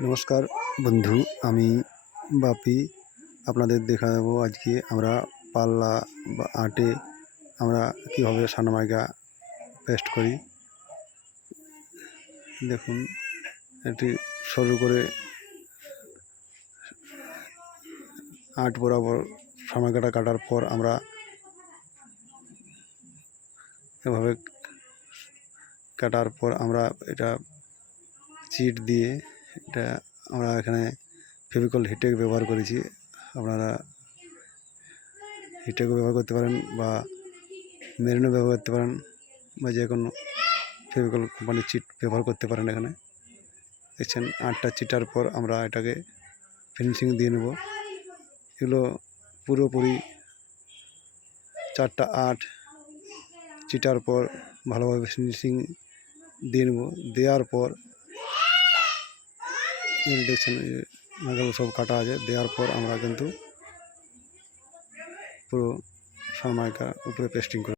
নমস্কার বন্ধু, আমি বাপি আপনাদের দেখাবো আজকে আমরা পাল্লা বা আটে আমরা কীভাবে সানমাইকা পেস্ট করি। দেখুন, এটি সরু করে আট বরাবর সানমাইকাটা কাটার পর আমরা এভাবে কাটার পর আমরা এটা চিট দিয়ে এটা আমরা এখানে ফেভিকল হিটেক ব্যবহার করেছি। আপনারা হিটেকও ব্যবহার করতে পারেন বা মেরিনো ব্যবহার করতে পারেন বা যে কোনো ফেভিকল কোম্পানির চিট ব্যবহার করতে পারেন। এখানে দেখছেন আটটা চিটার পর আমরা এটাকে ফিনিশিং দিয়ে নেব। এগুলো পুরোপুরি 4টা আট চিটার পর ভালোভাবে ফিনিশিং দিয়ে নেব। দেওয়ার পর দেখছেন নাগাল সব কাটা আছে। দেওয়ার পর আমরা কিন্তু পুরো সানমাইকা উপরে পেস্টিং করে